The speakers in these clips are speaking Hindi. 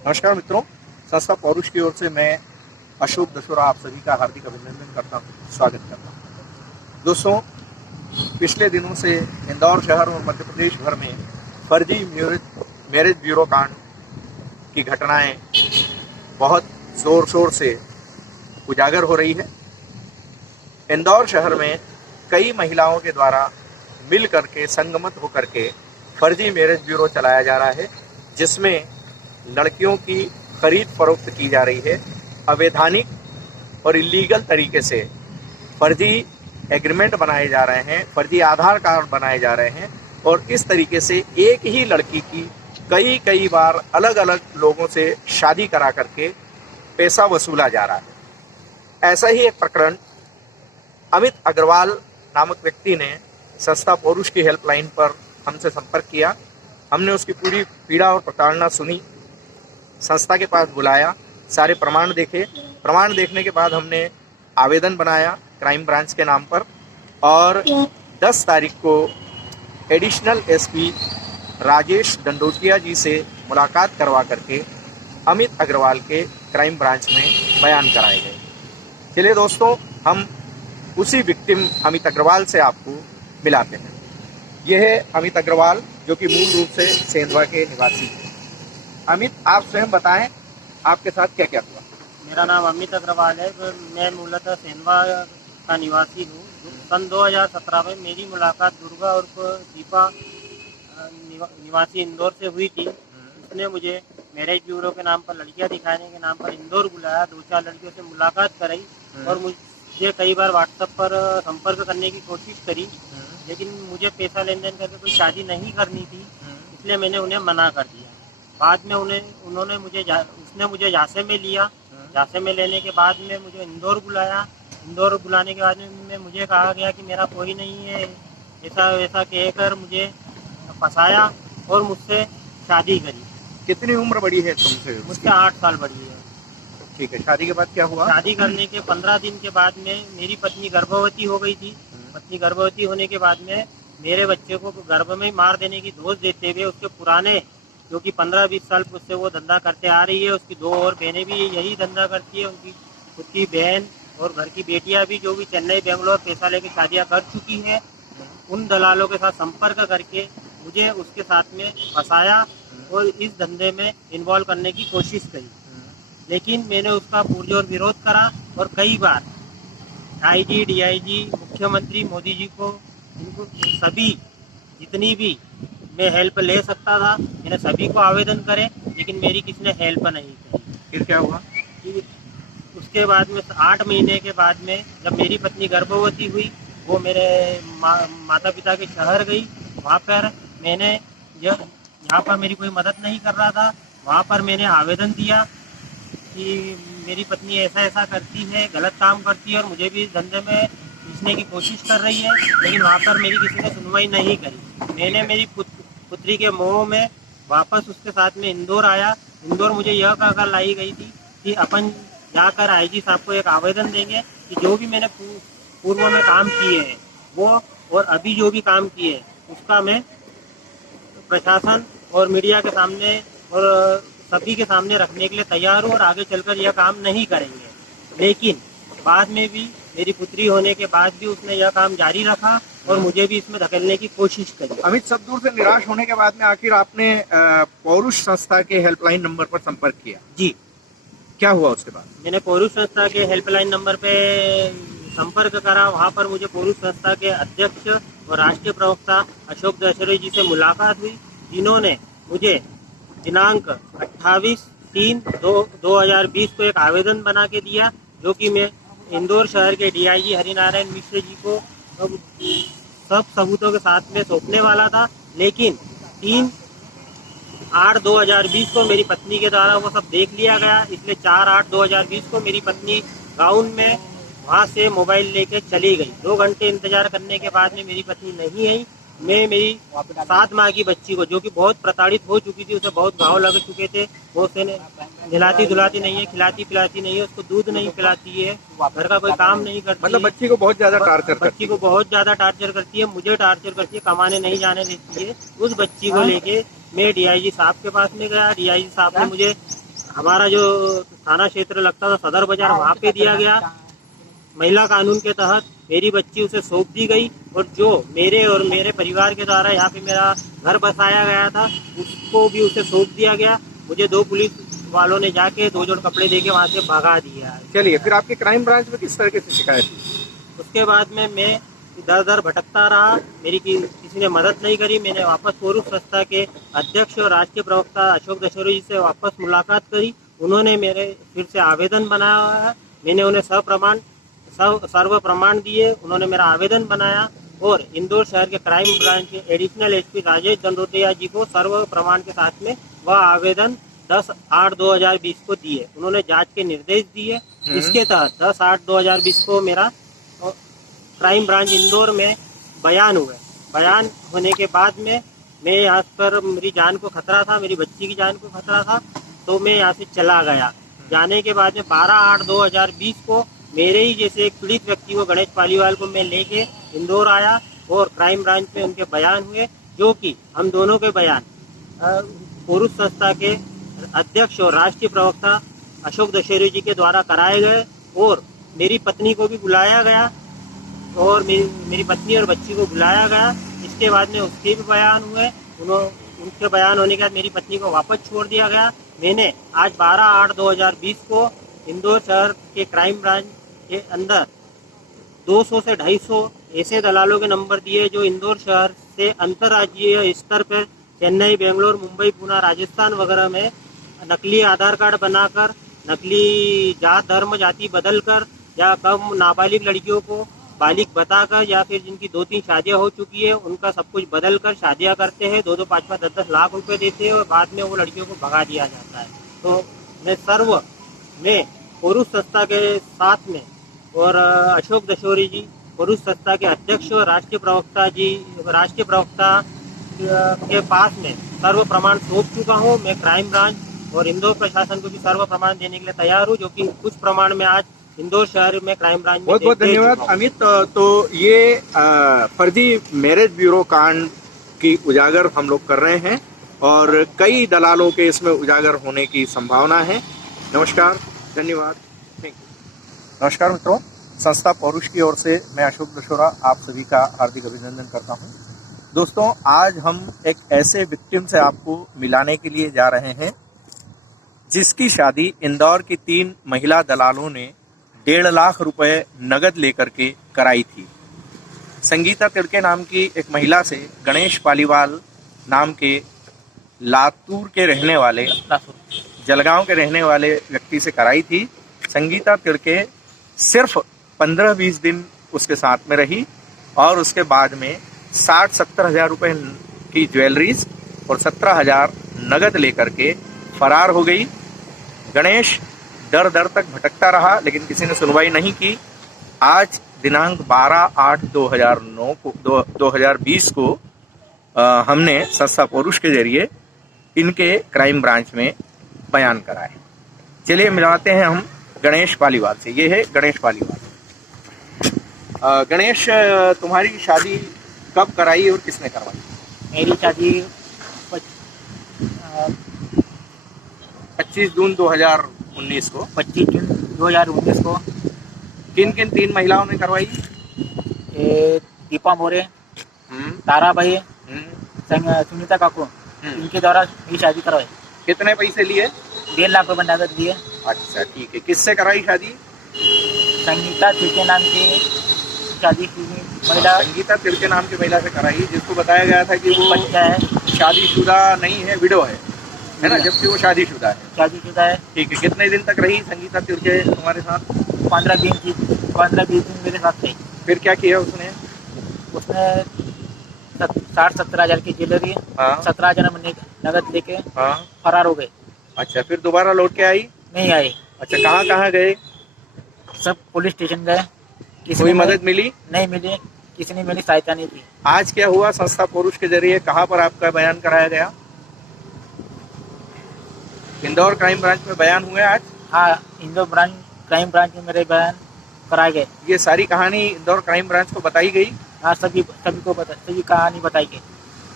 नमस्कार मित्रों, संस्था पौरुष की ओर से मैं अशोक दशोरा आप सभी का हार्दिक अभिनंदन करता हूँ, स्वागत करता हूँ। दोस्तों, पिछले दिनों से इंदौर शहर और मध्य प्रदेश भर में फर्जी मैरिज ब्यूरो कांड की घटनाएं बहुत जोर शोर से उजागर हो रही है। इंदौर शहर में कई महिलाओं के द्वारा मिल करके संगमत होकर के फर्जी मैरिज ब्यूरो चलाया जा रहा है, जिसमें लड़कियों की खरीद फरोख्त की जा रही है। अवैधानिक और इलीगल तरीके से फर्जी एग्रीमेंट बनाए जा रहे हैं, फर्जी आधार कार्ड बनाए जा रहे हैं और इस तरीके से एक ही लड़की की कई बार अलग अलग लोगों से शादी करा करके पैसा वसूला जा रहा है। ऐसा ही एक प्रकरण अमित अग्रवाल नामक व्यक्ति ने संस्था पौरुष की हेल्पलाइन पर हमसे संपर्क किया। हमने उसकी पूरी पीड़ा और प्रताड़ना सुनी, संस्था के पास बुलाया, सारे प्रमाण देखे। प्रमाण देखने के बाद हमने आवेदन बनाया क्राइम ब्रांच के नाम पर और 10 तारीख को एडिशनल एसपी राजेश दंडोतिया जी से मुलाकात करवा करके अमित अग्रवाल के क्राइम ब्रांच में बयान कराए गए। चलिए दोस्तों, हम उसी विक्टिम अमित अग्रवाल से आपको मिलाते हैं। यह है अमित अग्रवाल, जो कि मूल रूप से सेंधवा के निवासी हैं। अमित, आप स्वयं बताएं आपके साथ क्या क्या हुआ। मेरा नाम अमित अग्रवाल है। मैं मूलतः सेंधवा का निवासी हूँ। सन 2017 में मेरी मुलाकात दुर्गा और दीपा निवासी इंदौर से हुई थी। उसने मुझे मैरिज ब्यूरो के नाम पर लड़कियां दिखाने के नाम पर इंदौर बुलाया, 2-4 लड़कियों से मुलाकात कराई और मुझे कई बार व्हाट्सएप पर संपर्क करने की कोशिश करी, लेकिन मुझे पैसा लेन देन करके कोई शादी नहीं करनी थी, इसलिए मैंने उन्हें मना कर दिया। बाद में उसने मुझे झांसे में लिया। झांसे में लेने के बाद में मुझे इंदौर बुलाया। इंदौर बुलाने के बाद में मुझे कहा गया कि मेरा कोई नहीं है, ऐसा वैसा कहकर मुझे फंसाया और मुझसे शादी करी। कितनी उम्र बड़ी है तुमसे? मुझसे 8 साल बड़ी है। ठीक है, शादी के बाद क्या हुआ? शादी करने के 15 दिन के बाद में मेरी पत्नी गर्भवती हो गई थी। पत्नी गर्भवती होने के बाद में मेरे बच्चे को गर्भ में मार देने की धोस देते हुए उसके पुराने, जो कि 15-20 साल से वो धंधा करते आ रही है, उसकी 2 और बहनें भी यही धंधा करती है, उनकी खुद की बहन और घर की बेटियां भी, जो भी चेन्नई बेंगलोर पैसा लेके शादियां कर चुकी है, उन दलालों के साथ संपर्क करके मुझे उसके साथ में फंसाया और इस धंधे में इन्वॉल्व करने की कोशिश करी। लेकिन मैंने उसका पुरजोर विरोध करा और कई बार आईजी, डीआईजी, मुख्यमंत्री मोदी जी को, इनको सभी जितनी भी मैं हेल्प ले सकता था, मैंने सभी को आवेदन करे, लेकिन मेरी किसी ने हेल्प नहीं करी। फिर क्या हुआ? उसके बाद में 8 महीने के बाद में जब मेरी पत्नी गर्भवती हुई, वो मेरे माता पिता के शहर गई। वहाँ पर मैंने यहाँ पर मेरी कोई मदद नहीं कर रहा था, वहाँ पर मैंने आवेदन दिया कि मेरी पत्नी ऐसा ऐसा करती है, गलत काम करती है और मुझे भी इस धंधे में खींचने की कोशिश कर रही है, लेकिन वहाँ पर मेरी किसी ने सुनवाई नहीं करी। मैंने मेरी पुत्री के मोह में वापस उसके साथ में इंदौर आया। इंदौर मुझे यह कहकर लाई गई थी कि अपन जाकर आईजी साहब को एक आवेदन देंगे कि जो भी मैंने पूर्व में काम किए हैं वो और अभी जो भी काम किए उसका मैं प्रशासन और मीडिया के सामने और सभी के सामने रखने के लिए तैयार हूँ और आगे चलकर यह काम नहीं करेंगे। लेकिन बाद में भी मेरी पुत्री होने के बाद भी उसने यह काम जारी रखा और मुझे भी इसमें धकेलने की कोशिश करी। अमित, सब दूर से निराश होने के बाद में आखिर आपने पौरुष संस्था के हेल्पलाइन नंबर पर संपर्क किया? जी। क्या हुआ उसके बाद? मैंने पौरुष संस्था के हेल्पलाइन नंबर पे संपर्क करा। वहाँ पर मुझे पौरुष संस्था के अध्यक्ष और राष्ट्रीय प्रवक्ता अशोक दशोरा जी से मुलाकात हुई, जिन्होंने मुझे दिनांक 28/3/2020 को एक आवेदन बना के दिया, जो कि मैं इंदौर शहर के डीआईजी हरिनारायण मिश्र जी को सब सबूतों के साथ में सौंपने वाला था। लेकिन 3/8/2020 को मेरी पत्नी के द्वारा वो सब देख लिया गया, इसलिए 4/8/2020 को मेरी पत्नी गाउन में वहाँ से मोबाइल लेके चली गई। 2 घंटे इंतजार करने के बाद में मेरी पत्नी नहीं आई। मैं मेरी 7 माह की बच्ची को, जो कि बहुत प्रताड़ित हो चुकी थी, उसे बहुत घाव लग चुके थे, वो उसे नहलाती धुलाती नहीं है, खिलाती पिलाती नहीं है, उसको दूध नहीं पिलाती है, घर का कोई काम नहीं करती। मतलब बच्ची को बहुत ज्यादा टार्चर करती है, मुझे टार्चर करती है, कमाने नहीं जाने देती है। उस बच्ची को लेके मैं डीआईजी साहब के पास में गया। डीआईजी साहब ने मुझे हमारा जो थाना क्षेत्र लगता था सदर बाजार, वहाँ पे दिया गया। महिला कानून के तहत मेरी बच्ची उसे सौंप दी गई, और जो मेरे और मेरे परिवार के द्वारा यहाँ पे मेरा घर बसाया गया था उसको भी उसे सौंप दिया गया। मुझे 2 पुलिस वालों ने जाके 2 जोड़ कपड़े देके वहाँ से भगा दिया। चलिए, फिर आपके क्राइम ब्रांच में किस तरीके से शिकायत हुई? उसके बाद में मैं दर दर भटकता रहा, मेरी किसी ने मदद नहीं करी। मैंने वापस पोरूस संस्था के अध्यक्ष और राष्ट्रीय प्रवक्ता अशोक दशोरी जी से वापस मुलाकात करी। उन्होंने मेरे फिर से आवेदन बनाया है। मैंने उन्हें सर्व प्रमाण दिए। उन्होंने मेरा आवेदन बनाया और इंदौर शहर के क्राइम ब्रांच के एडिशनल एसपी राजेश दंडोतिया जी को सर्व प्रमाण के साथ में वह आवेदन 10/8/2020 को दिए। उन्होंने जांच के निर्देश दिए। इसके तहत 10/8/2020 को मेरा क्राइम ब्रांच इंदौर में बयान हुए। बयान होने के बाद में मैं यहाँ पर, मेरी जान को खतरा था, मेरी बच्ची की जान को खतरा था, तो मैं यहाँ से चला गया। जाने के बाद में 12/8/2020 को मेरे ही जैसे एक पीड़ित व्यक्ति को, गणेश पालीवाल को मैं लेके इंदौर आया और क्राइम ब्रांच में उनके बयान हुए, जो कि हम दोनों के बयान पोरूस संस्था के अध्यक्ष और राष्ट्रीय प्रवक्ता अशोक दशहरी जी के द्वारा कराए गए। और मेरी पत्नी को भी बुलाया गया और मेरी पत्नी और बच्ची को बुलाया गया। इसके बाद में उसके भी बयान हुए। उनके बयान होने के बाद मेरी पत्नी को वापस छोड़ दिया गया। मैंने आज 12/8/2020 को इंदौर शहर के क्राइम ब्रांच के अंदर 200 से 250 ऐसे दलालों के नंबर दिए जो इंदौर शहर से अंतर्राज्यीय स्तर पर चेन्नई, बेंगलोर, मुंबई, पुणे, राजस्थान वगैरह में नकली आधार कार्ड बनाकर, नकली जात धर्म जाति बदलकर, या कम नाबालिग लड़कियों को बालिग बताकर, या फिर जिनकी 2-3 शादियां हो चुकी है उनका सब कुछ बदल कर शादियां करते हैं। 2-2, 5-5, 10-10 लाख रुपए देते हैं और बाद में वो लड़कियों को भगा दिया जाता है। तो मैं पोरूस संस्था के साथ में और अशोक दशोरी जी, पोरूस संस्था के अध्यक्ष और राष्ट्रीय प्रवक्ता के पास में सर्व प्रमाण सौंप चुका हूँ। मैं क्राइम ब्रांच और इंदौर प्रशासन को भी सर्व प्रमाण देने के लिए तैयार हूँ, जो कि कुछ प्रमाण में आज इंदौर शहर में क्राइम ब्रांच में बहुत बहुत धन्यवाद अमित। तो ये फर्जी मैरिज ब्यूरो कांड की उजागर हम लोग कर रहे हैं और कई दलालों के इसमें उजागर होने की संभावना है। नमस्कार, धन्यवाद, थैंक यू। नमस्कार मित्रों, संस्था पौरुष की ओर से मैं अशोक दशोरा आप सभी का हार्दिक अभिनंदन करता हूं। दोस्तों, आज हम एक ऐसे विक्टिम से आपको मिलाने के लिए जा रहे हैं जिसकी शादी इंदौर की 3 महिला दलालों ने 1.5 लाख रुपए नगद लेकर के कराई थी। संगीता तिड़के नाम की एक महिला से गणेश पालीवाल नाम के लातूर के रहने वाले, जलगांव के रहने वाले व्यक्ति से कराई थी। संगीता तिड़के सिर्फ 15-20 दिन उसके साथ में रही और उसके बाद में 60-70 हज़ार रुपये की ज्वेलरीज और 17 हज़ार नगद लेकर के फरार हो गई। गणेश दर दर तक भटकता रहा लेकिन किसी ने सुनवाई नहीं की। आज दिनांक 12/8/2020 को हमने संस्था पौरुष के जरिए इनके क्राइम ब्रांच में बयान कराए। चलिए मिलाते हैं हम गणेश पालीवाल से। ये है गणेश पालीवाल। गणेश, तुम्हारी शादी कब कराई और किसने करवाई? मेरी शादी 25 जून 2019 को। 25 जून 2019 को। किन किन 3 महिलाओं ने करवाई? दीपा मोरे, तारा भाई, सुनीता काकू, इनके द्वारा मेरी शादी करवाई। कितने पैसे लिए? 1.5 लाख रुपए नगद दिए। अच्छा, ठीक है। किससे कराई शादी? संगीता तिड़के नाम की शादी की महिला। संगीता तिड़के नाम की महिला से कराई, जिसको बताया गया था कि वो बच्चा है, शादीशुदा नहीं है, विडो है ना, जबकि वो शादीशुदा है। शादीशुदा है। ठीक है। कितने दिन तक रही संगीता तिड़के तुम्हारे साथ? 15-20 दिन मेरे साथ रही। फिर क्या किया उसने? 60-70 हज़ार की ज्वेलरी, 17 हज़ार नगद लेके फरार हो गए। अच्छा, फिर दोबारा लौट के आई? नहीं आई। अच्छा, कहाँ कहाँ गए? सब पुलिस स्टेशन गए। कोई मदद मिली? नहीं मिली, किसी ने मेरी सहायता नहीं की। आज क्या हुआ? संस्था पौरुष के जरिए कहाँ पर आपका बयान कराया गया? इंदौर क्राइम ब्रांच में बयान हुए आज? हाँ, इंदौर क्राइम ब्रांच में मेरे बयान कराए गए। ये सारी कहानी इंदौर क्राइम ब्रांच को बताई गई? हाँ, सभी कहानी बताई गई।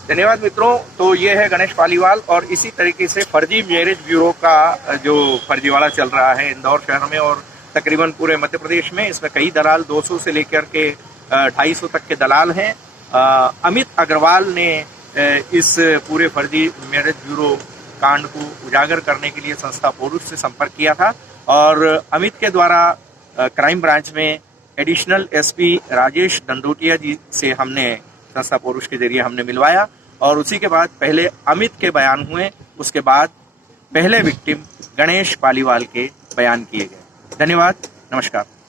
धन्यवाद मित्रों। तो ये है गणेश पालीवाल और इसी तरीके से फर्जी मैरिज ब्यूरो का जो फर्जीवाड़ा चल रहा है इंदौर शहर में और तकरीबन पूरे मध्य प्रदेश में। इसमें कई दलाल 200 से लेकर के 250 तक के दलाल हैं। अमित अग्रवाल ने इस पूरे फर्जी मैरिज ब्यूरो कांड को उजागर करने के लिए संस्था पोरुष से संपर्क किया था और अमित के द्वारा क्राइम ब्रांच में एडिशनल एसपी राजेश दंडोटिया जी से हमने संस्था पोरुष के जरिए हमने मिलवाया और उसी के बाद पहले अमित के बयान हुए, उसके बाद पहले विक्टिम गणेश पालीवाल के बयान किए गए। धन्यवाद, नमस्कार।